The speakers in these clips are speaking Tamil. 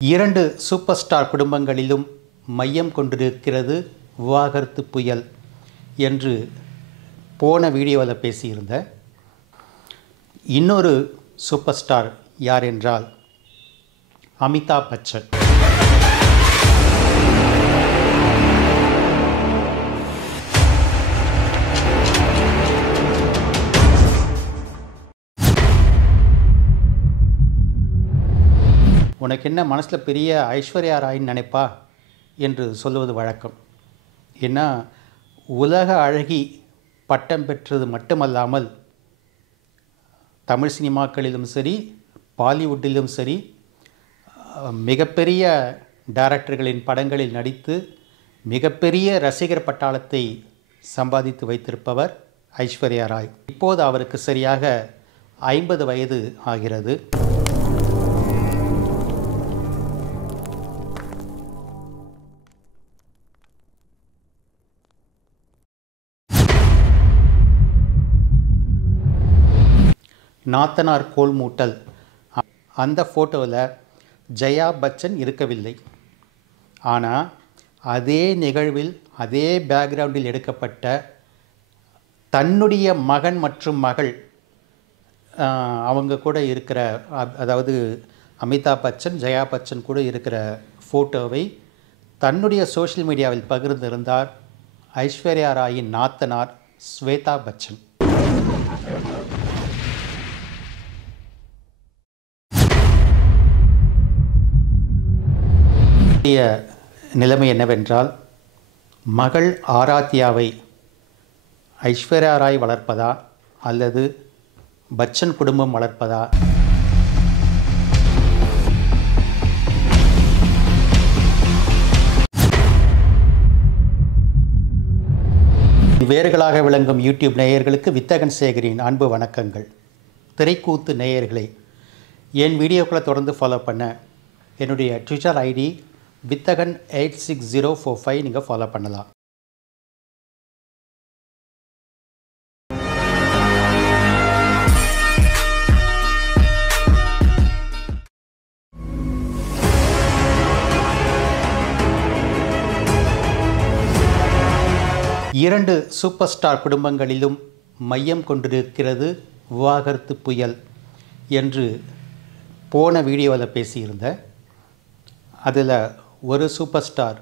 இரண்டு சூப்பர் ஸ்டார் குடும்பங்களிலும் மையம் கொண்டிருக்கிறது விவாகரத்து புயல் என்று போன வீடியோவில் பேசியிருந்தேன். இன்னொரு சூப்பர் ஸ்டார் யார் என்றால் அமிதாப் பச்சன். உனக்கு என்ன மனசில் பெரிய ஐஸ்வர்யா ராயின்னு நினைப்பா என்று சொல்லுவது வழக்கம். ஏன்னா உலக அழகி பட்டம் பெற்றது மட்டுமல்லாமல் தமிழ் சினிமாக்களிலும் சரி பாலிவுட்டிலும் சரி மிகப்பெரிய டைரக்டர்களின் படங்களில் நடித்து மிகப்பெரிய ரசிகர் பட்டாளத்தை சம்பாதித்து வைத்திருப்பவர் ஐஸ்வர்யா ராய். இப்போது அவருக்கு சரியாக 50 வயது ஆகிறது. நாத்தனார் கோல் மூட்டல் அந்த ஃபோட்டோவில் ஜெயா பச்சன் இருக்கவில்லை. ஆனால் அதே நிகழ்வில் அதே பேக்ரவுண்டில் எடுக்கப்பட்ட தன்னுடைய மகன் மற்றும் மகள் அவங்க கூட இருக்கிற, அதாவது அமிதாப் பச்சன் ஜெயா பச்சன் கூட இருக்கிற ஃபோட்டோவை தன்னுடைய சோஷியல் மீடியாவில் பகிர்ந்திருந்தார் ஐஸ்வர்யா ராயின் நாத்தனார் ஸ்வேதா பச்சன். நிலைமை என்னவென்றால், மகள் ஆராத்யாவை ஐஸ்வர்யா ராய் வளர்ப்பதா அல்லது பச்சன் குடும்பம் வளர்ப்பதா? வேர்களாக விளங்கும் யூடியூப் நேயர்களுக்கு வித்தகன் சேகரின் அன்பு வணக்கங்கள். திரைக்கூத்து நேயர்களே, என் வீடியோக்களை தொடர்ந்து ஃபாலோ பண்ண என்னுடைய ட்விட்டர் ஐடி வித்தகன் 86045 நீங்கள் ஃபாலோ பண்ணலாம். இரண்டு சூப்பர் ஸ்டார் குடும்பங்களிலும் மையம் கொண்டிருக்கிறது விவாகரத்து புயல் என்று போன வீடியோவில் பேசியிருந்தேன். அதில் ஒரு சூப்பர் ஸ்டார்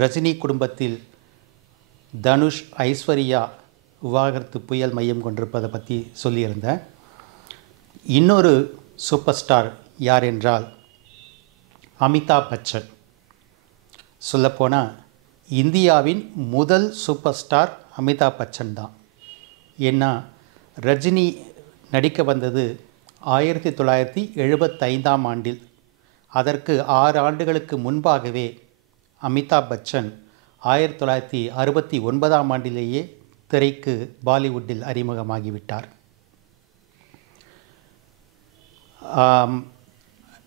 ரஜினி குடும்பத்தில் தனுஷ் ஐஸ்வர்யா விவாகரத்து புயல் மையம் கொண்டிருப்பதை பற்றி சொல்லியிருந்தேன். இன்னொரு சூப்பர் ஸ்டார் யார் என்றால் அமிதாப் பச்சன். சொல்லப்போனால் இந்தியாவின் முதல் சூப்பர் ஸ்டார் அமிதாப் பச்சன் தான். ஏன்னா ரஜினி நடிக்க வந்தது 1975ஆம் ஆண்டில். அதற்கு 6 ஆண்டுகளுக்கு முன்பாகவே அமிதாப் பச்சன் 1969ஆம் ஆண்டிலேயே திரைக்கு பாலிவுட்டில் அறிமுகமாகிவிட்டார்.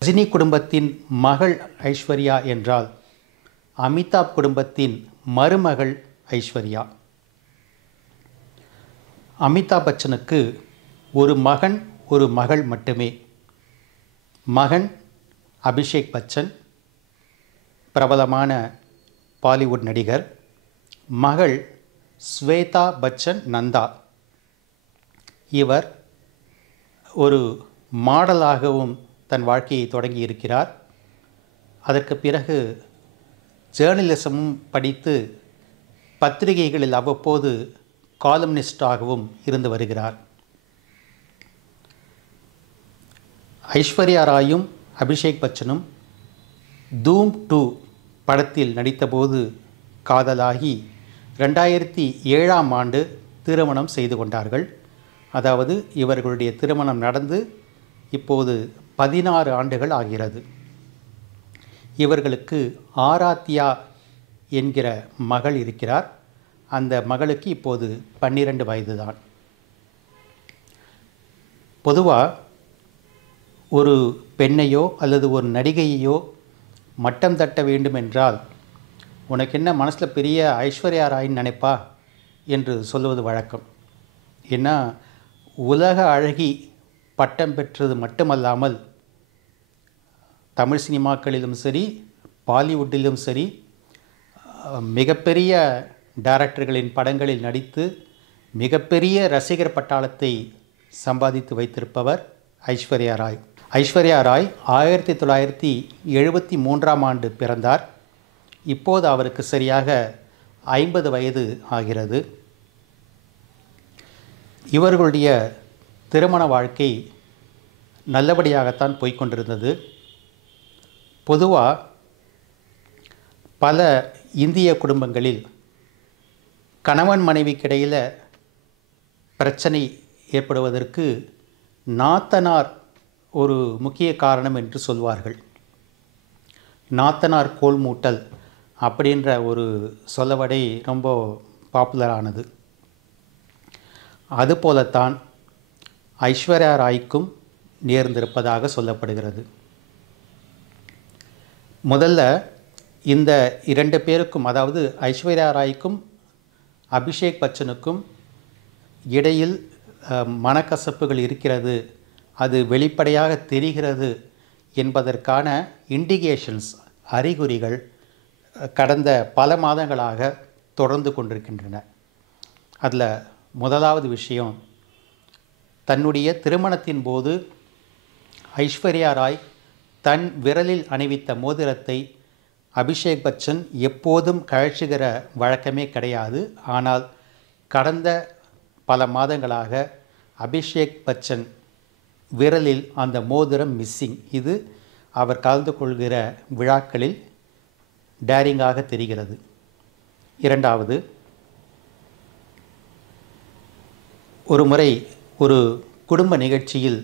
ரஜினி குடும்பத்தின் மகள் ஐஸ்வர்யா என்றால் அமிதாப் குடும்பத்தின் மருமகள் ஐஸ்வர்யா. அமிதாப் பச்சனுக்கு ஒரு மகன் ஒரு மகள் மட்டுமே. மகன் அபிஷேக் பச்சன், பிரபலமான பாலிவுட் நடிகர். மகள் ஸ்வேதா பச்சன் நந்தா. இவர் ஒரு மாடலாகவும் தன் வாழ்க்கையை தொடங்கி இருக்கிறார். அதற்கு பிறகு ஜேர்னலிசமும் படித்து பத்திரிகைகளில் அவ்வப்போது காலம்னிஸ்டாகவும் இருந்து வருகிறார். ஐஸ்வர்யா ராயும் அபிஷேக் பச்சனும் தூம் 2 படத்தில் நடித்தபோது காதலாகி 2007ஆம் ஆண்டு திருமணம் செய்து கொண்டார்கள். அதாவது இவர்களுடைய திருமணம் நடந்து இப்போது 16 ஆண்டுகள் ஆகிறது. இவர்களுக்கு ஆராத்யா என்கிற மகள் இருக்கிறார். அந்த மகளுக்கு இப்போது 12 வயது தான். பொதுவாக ஒரு பெண்ணையோ அல்லது ஒரு நடிகையையோ மட்டம் தட்ட வேண்டும் என்றால் உனக்கு என்ன மனசில் பெரிய ஐஸ்வர்யா ராயின்னு நினைப்பா என்று சொல்லுவது வழக்கம். ஏன்னா உலக அழகி பட்டம் பெற்றது மட்டுமல்லாமல் தமிழ் சினிமாக்களிலும் சரி, பாலிவுட்டிலும் சரி மிகப்பெரிய டைரக்டர்களின் படங்களில் நடித்து மிகப்பெரிய ரசிகர் பட்டாளத்தை சம்பாதித்து வைத்திருப்பவர் ஐஸ்வர்யா ராய். ஐஸ்வர்யா ராய் 1973ஆம் ஆண்டு பிறந்தார். இப்போது அவருக்கு சரியாக 50 வயது ஆகிறது. இவர்களுடைய திருமண வாழ்க்கை நல்லபடியாகத்தான் போய்கொண்டிருந்தது. பொதுவாக பல இந்திய குடும்பங்களில் கணவன் மனைவிக்கிடையில் பிரச்சனை ஏற்படுவதற்கு நாத்தனார் ஒரு முக்கிய காரணம் என்று சொல்வார்கள். நாத்தனார் கோல் மூட்டல் அப்படின்ற ஒரு சொலவடை ரொம்ப பாப்புலரானது. அதுபோலத்தான் ஐஸ்வர்யா ராய்க்கும் நேர்ந்திருப்பதாக சொல்லப்படுகிறது. முதல்ல இந்த 2 பேருக்கும், அதாவது ஐஸ்வர்யா ராய்க்கும் அபிஷேக் பச்சனுக்கும் இடையில் மனக்கசப்புகள் இருக்கிறது, அது வெளிப்படையாக தெரிகிறது என்பதற்கான இண்டிகேஷன்ஸ், அறிகுறிகள் கடந்த பல மாதங்களாக தொடர்ந்து கொண்டிருக்கின்றன. அதில் முதலாவது விஷயம், தன்னுடைய திருமணத்தின் போது ஐஸ்வர்யா ராய் தன் விரலில் அணிவித்த மோதிரத்தை அபிஷேக் பச்சன் எப்போதும் கழற்றுகிற வழக்கமே கிடையாது. ஆனால் கடந்த பல மாதங்களாக அபிஷேக் பச்சன் விரலில் அந்த மோதிரம் மிஸ்ஸிங். இது அவர் கலந்து கொள்கிற விழாக்களில் டேரிங்காக தெரிகிறது. இரண்டாவது, ஒரு முறை ஒரு குடும்ப நிகழ்ச்சியில்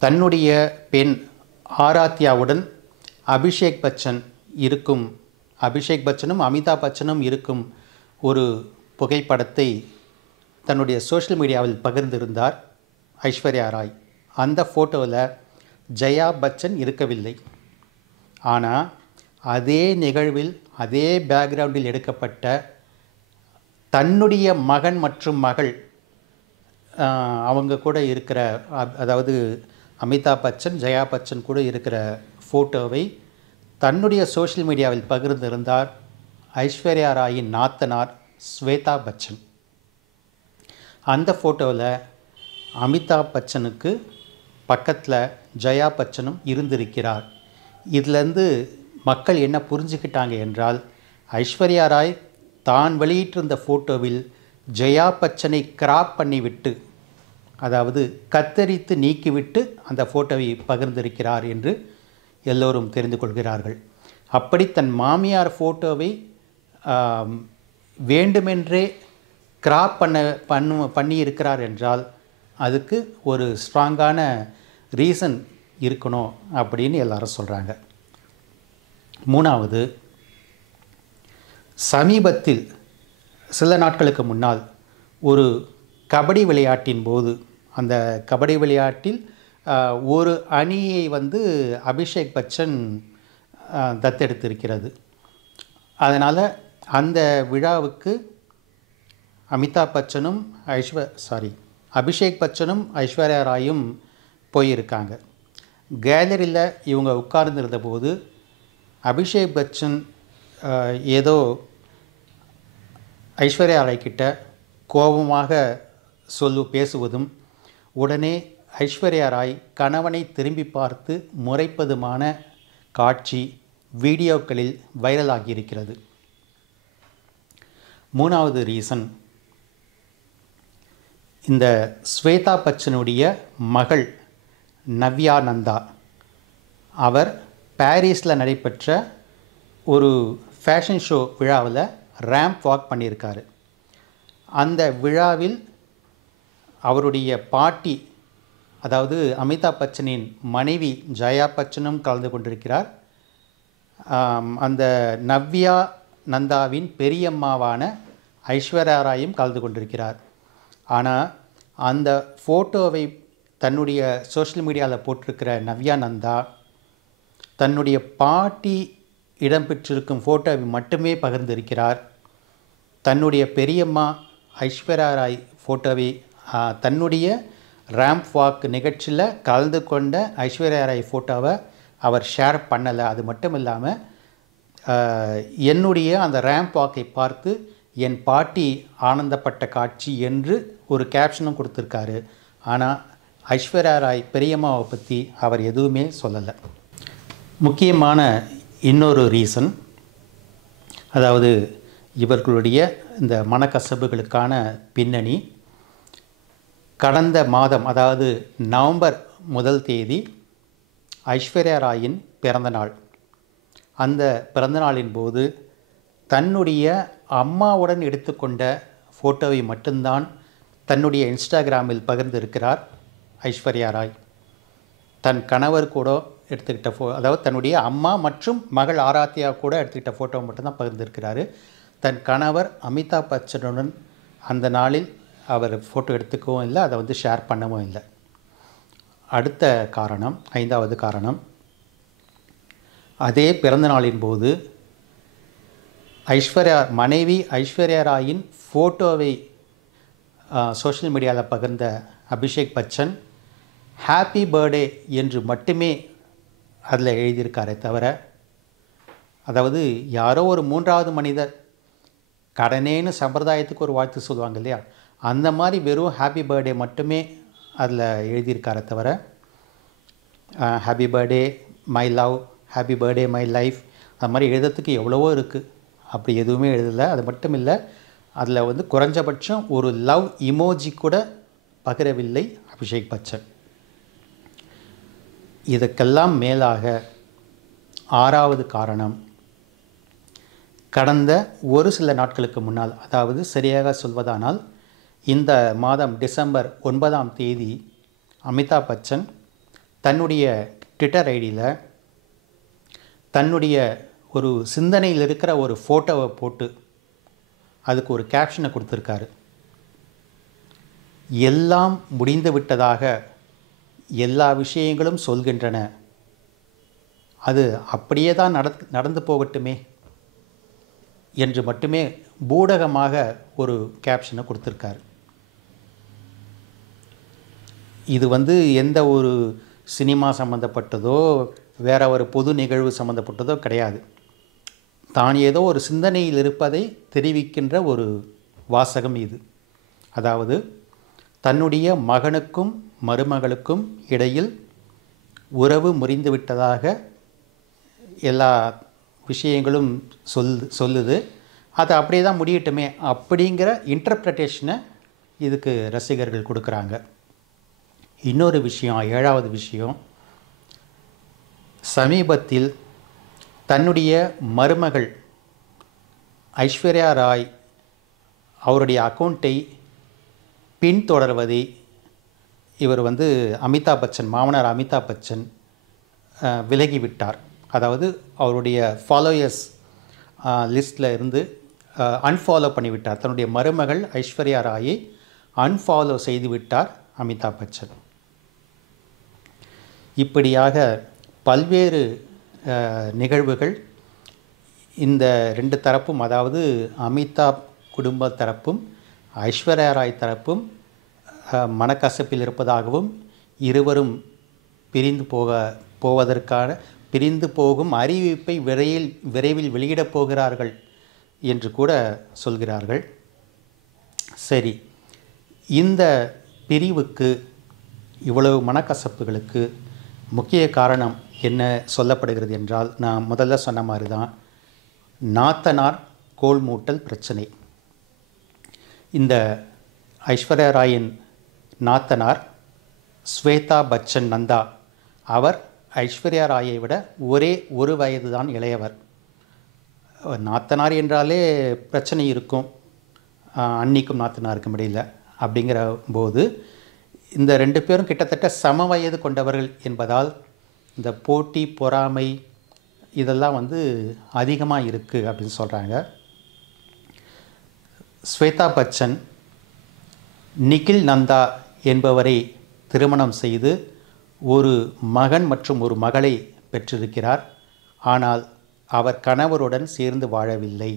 தன்னுடைய பெண் ஆராத்யாவுடன் அபிஷேக் பச்சனும் அமிதாப் பச்சனும் இருக்கும் ஒரு புகைப்படத்தை தன்னுடைய சோஷியல் மீடியாவில் பகிர்ந்திருந்தார் ஐஸ்வர்யா ராய். அந்த ஃபோட்டோவில் ஜெயா பச்சன் இருக்கவில்லை. ஆனால் அதே நிகழ்வில் அதே பேக்ரவுண்டில் எடுக்கப்பட்ட தன்னுடைய மகன் மற்றும் மகள் அவங்க கூட இருக்கிற, அதாவது அமிதாப் பச்சன் ஜெயா பச்சன் கூட இருக்கிற ஃபோட்டோவை தன்னுடைய சோஷியல் மீடியாவில் பகிர்ந்திருந்தார் ஐஸ்வர்யா ராயின் நாத்தனார் ஸ்வேதா பச்சன். அந்த ஃபோட்டோவில் அமிதாப் பச்சனுக்கு பக்கத்தில் ஜெயா பச்சனும் இருந்திருக்கிறார். இதிலேருந்து மக்கள் என்ன புரிஞ்சுக்கிட்டாங்க என்றால், ஐஸ்வர்யா ராய் தான் வெளியிட்டிருந்த ஃபோட்டோவில் ஜெயா பச்சனை கிராப் பண்ணிவிட்டு, அதாவது கத்தரித்து நீக்கிவிட்டு அந்த ஃபோட்டோவை பகிர்ந்திருக்கிறார் என்று எல்லோரும் தெரிந்து கொள்கிறார்கள். அப்படி தன் மாமியார் ஃபோட்டோவை வேண்டுமென்றே கிராப் பண்ணியிருக்கிறார் என்றால் அதுக்கு ஒரு ஸ்ட்ராங்கான ரீசன் இருக்கணும் அப்படின்னு எல்லாரும் சொல்கிறாங்க. மூணாவது, சமீபத்தில் சில நாட்களுக்கு முன்னால் ஒரு கபடி விளையாட்டின் போது, அந்த கபடி விளையாட்டில் ஒரு அணியை அபிஷேக் பச்சன் தத்தெடுத்திருக்கிறது. அதனால் அந்த விழாவுக்கு அபிஷேக் பச்சனும் ஐஸ்வர்யா ராயும் போயிருக்காங்க. கேலரியில் இவங்க உட்கார்ந்திருந்த போது அபிஷேக் பச்சன் ஏதோ ஐஸ்வர்யா ராய் கிட்ட கோபமாக பேசுவதும், உடனே ஐஸ்வர்யா ராய் கணவனை திரும்பி பார்த்து முறைப்பதுமான காட்சி வீடியோக்களில் வைரலாகியிருக்கிறது. மூணாவது ரீசன், இந்த ஸ்வேதா பச்சனுடைய மகள் நவ்யா நந்தா, அவர் பாரிஸில் நடைபெற்ற ஒரு ஃபேஷன் ஷோ விழாவில் ரேம்ப் வாக் பண்ணியிருக்காரு. அந்த விழாவில் அவருடைய பாட்டி, அதாவது அமிதாப் பச்சனின் மனைவி ஜெயா பச்சனும் கலந்து கொண்டிருக்கிறார். அந்த நவ்யா நந்தாவின் பெரியம்மாவான ஐஸ்வர்யா ராயும் கலந்து கொண்டிருக்கிறார். ஆனால் அந்த ஃபோட்டோவை தன்னுடைய சோஷியல் மீடியாவில் போட்டிருக்கிற நவ்யா நந்தா தன்னுடைய பாட்டி இடம்பெற்றிருக்கும் ஃபோட்டோவை மட்டுமே பகிர்ந்திருக்கிறார். தன்னுடைய பெரியம்மா ஐஸ்வர்யா ராய் ஃபோட்டோவை, தன்னுடைய ரேம்ப் வாக் நிகழ்ச்சியில் கலந்து கொண்ட ஐஸ்வர்யா ராய் ஃபோட்டோவை அவர் ஷேர் பண்ணலை. அது மட்டும் இல்லாமல் என்னுடைய அந்த ரேம்ப் வாக்கை பார்த்து என் பாட்டி ஆனந்தப்பட்ட காட்சி என்று ஒரு கேப்ஷனும் கொடுத்துருக்காரு. ஆனால் ஐஸ்வர்யா ராய் பெரியம்மாவை பற்றி அவர் எதுவுமே சொல்லலை. முக்கியமான இன்னொரு ரீசன், அதாவது இவர்களுடைய இந்த மனக்கசப்புகளுக்கான பின்னணி, கடந்த மாதம் அதாவது நவம்பர் 1 ஐஸ்வர்யா ராயின் பிறந்தநாள். அந்த பிறந்தநாளின் போது தன்னுடைய அம்மாவுடன் எடுத்துக்கொண்ட ஃபோட்டோவை மட்டும்தான் தன்னுடைய இன்ஸ்டாகிராமில் பகிர்ந்திருக்கிறார் ஐஸ்வர்யா ராய். தன் கணவர் கூட எடுத்துக்கிட்ட அதாவது தன்னுடைய அம்மா மற்றும் மகள் ஆராத்யா கூட எடுத்துக்கிட்ட ஃபோட்டோவை மட்டும்தான் பகிர்ந்திருக்கிறாரு. தன் கணவர் அமிதாப் பச்சனுடன் அந்த நாளில் அவர் ஃபோட்டோ எடுத்துக்கவும் இல்லை, அதை வந்து ஷேர் பண்ணவும் இல்லை. அடுத்த காரணம், 5வது காரணம், அதே பிறந்த நாளின் போது மனைவி ஐஸ்வர்யா ராயின் ஃபோட்டோவை சோஷியல் மீடியாவில் பகிர்ந்த அபிஷேக் பச்சன் ஹாப்பி பர்த்டே என்று மட்டுமே அதில் எழுதியிருக்காரே தவிர, அதாவது யாரோ ஒரு 3வது மனிதர் கடனேன்னு சம்பிரதாயத்துக்கு ஒரு வாழ்த்து சொல்லுவாங்க இல்லையா, அந்த மாதிரி வெறும் ஹாப்பி பர்த்டே மட்டுமே அதில் எழுதியிருக்காரே தவிர happy birthday my love, happy birthday my life, அது மாதிரி எழுதுறதுக்கு எவ்வளவோ இருக்குது, அப்படி எதுவுமே எழுதலை. அது மட்டும் இல்லை, அதில் வந்து குறைஞ்சபட்சம் ஒரு லவ் இமோஜி கூட பகிரவில்லை அபிஷேக் பச்சன். இதற்கெல்லாம் மேலாக 6வது காரணம், கடந்த ஒரு சில நாட்களுக்கு முன்னால், அதாவது சரியாக சொல்வதானால் இந்த மாதம் டிசம்பர் 9 அமிதாப் பச்சன் தன்னுடைய ட்விட்டர் ஐடியில் தன்னுடைய ஒரு சிந்தனையில் இருக்கிற ஒரு ஃபோட்டோவை போட்டு அதுக்கு ஒரு கேப்ஷனை கொடுத்துருக்காரு. எல்லாம் முடிந்து விட்டதாக எல்லா விஷயங்களும் சொல்கின்றன, அது அப்படியே தான் நடந்து போகட்டுமே என்று மட்டுமே பூடகமாக ஒரு கேப்ஷனை கொடுத்துருக்காரு. இது வந்து எந்த ஒரு சினிமா சம்மந்தப்பட்டதோ வேற ஒரு பொது நிகழ்வு சம்மந்தப்பட்டதோ கிடையாது. தான் ஏதோ ஒரு சிந்தனையில் இருப்பதை தெரிவிக்கின்ற ஒரு வாசகம் இது. அதாவது தன்னுடைய மகனுக்கும் மருமகளுக்கும் இடையில் உறவு முறிந்துவிட்டதாக எல்லா விஷயங்களும் சொல்லுது, அது அப்படியே தான் முடியட்டுமே அப்படிங்கிற இன்டர்பிரட்டேஷனை இதுக்கு ரசிகர்கள் கொடுக்குறாங்க. இன்னொரு விஷயம், 7வது விஷயம், சமீபத்தில் தன்னுடைய மருமகள் ஐஸ்வர்யா ராய் அவருடைய அக்கௌண்ட்டை பின்தொடர்வதை இவர் வந்து அமிதாப் பச்சன், மாமனார் அமிதாப் பச்சன் விலகிவிட்டார். அதாவது அவருடைய ஃபாலோயர்ஸ் லிஸ்ட்டில் இருந்து அன்ஃபாலோ பண்ணிவிட்டார். தன்னுடைய மருமகள் ஐஸ்வர்யா ராயை அன்ஃபாலோ செய்துவிட்டார் அமிதாப் பச்சன். இப்படியாக பல்வேறு நிகழ்வுகள் இந்த 2 தரப்பும், அதாவது அமிதாப் குடும்ப தரப்பும் ஐஸ்வர்யா ராய் தரப்பும் மனக்கசப்பில் இருப்பதாகவும், இருவரும் பிரிந்து போகும் அறிவிப்பை விரைவில் வெளியிடப் போகிறார்கள் என்று கூட சொல்கிறார்கள். சரி, இந்த பிரிவுக்கு, இவ்வளவு மனக்கசப்புகளுக்கு முக்கிய காரணம் என்ன சொல்லப்படுகிறது என்றால், நான் முதல்ல சொன்ன மாதிரி தான், நாத்தனார் கோல் மூட்டல் பிரச்சனை. இந்த ஐஸ்வர்யா ராயின் நாத்தனார் ஸ்வேதா பச்சன் நந்தா, அவர் ஐஸ்வர்யா ராயை விட ஒரே 1 வயது தான் இளையவர். நாத்தனார் என்றாலே பிரச்சனை இருக்கும், அன்னிக்கும் நாத்தனாருக்கும் இடையில். அப்படிங்கிற போது இந்த 2 பேரும் கிட்டத்தட்ட சம வயது கொண்டவர்கள் என்பதால் இந்த போட்டி பொறாமை இதெல்லாம் வந்து அதிகமாக இருக்குது அப்படின்னு சொல்கிறாங்க. ஸ்வேதா பச்சன் நிகில் நந்தா என்பவரை திருமணம் செய்து ஒரு மகன் மற்றும் ஒரு மகளை பெற்றிருக்கிறார். ஆனால் அவர் கணவருடன் சேர்ந்து வாழவில்லை.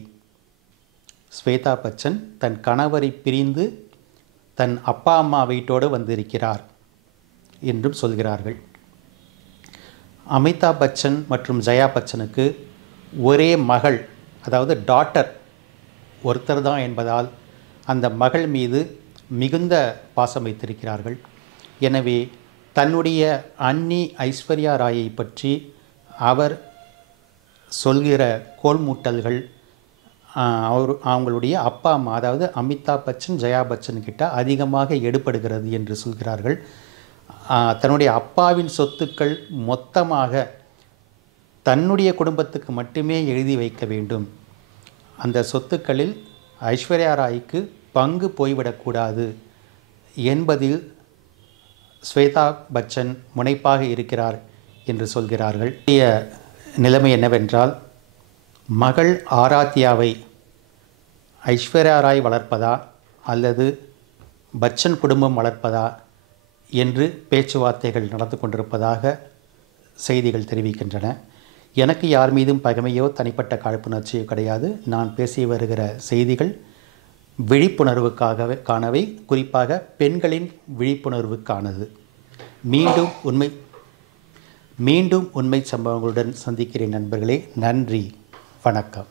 ஸ்வேதா பச்சன் தன் கணவரை பிரிந்து தன் அப்பா அம்மா வீட்டோடு வந்திருக்கிறார் என்றும் சொல்கிறார்கள். அமிதாப் பச்சன் மற்றும் ஜெயா பச்சனுக்கு ஒரே மகள், அதாவது டாட்டர் ஒருத்தர் தான் என்பதால் அந்த மகள் மீது மிகுந்த பாசம் வைத்திருக்கிறார்கள். எனவே தன்னுடைய அண்ணி ஐஸ்வர்யா ராயை பற்றி அவர் சொல்கிற கோல்மூட்டல்கள் அவங்களுடைய அப்பா அம்மா, அதாவது அமிதாப் பச்சன் ஜெயா பச்சன் கிட்ட அதிகமாக எடுபடுகிறது என்று சொல்கிறார்கள். தன்னுடைய அப்பாவின் சொத்துக்கள் மொத்தமாக தன்னுடைய குடும்பத்துக்கு மட்டுமே எழுதி வைக்க வேண்டும், அந்த சொத்துக்களில் ஐஸ்வர்யா ராய்க்கு பங்கு போய்விடக்கூடாது என்பதில் ஸ்வேதா பச்சன் முனைப்பாக இருக்கிறார் என்று சொல்கிறார்கள். நிலைமை என்னவென்றால், மகள் ஆராத்யாவை ஐஸ்வர்யா ராய் வளர்ப்பதா அல்லது பச்சன் குடும்பம் வளர்ப்பதா என்று பேச்சுவார்த்தைகள் நடந்து கொண்டிருப்பதாக செய்திகள் தெரிவிக்கின்றன. எனக்கு யார் மீதும் பகைமையோ தனிப்பட்ட காழ்ப்புணர்ச்சியோ கிடையாது. நான் பேசி வருகிற செய்திகள் விழிப்புணர்வுக்கானவை, குறிப்பாக பெண்களின் விழிப்புணர்வுக்கானது. மீண்டும் உண்மை சம்பவங்களுடன் சந்திக்கிறேன் நண்பர்களே. நன்றி, வணக்கம்.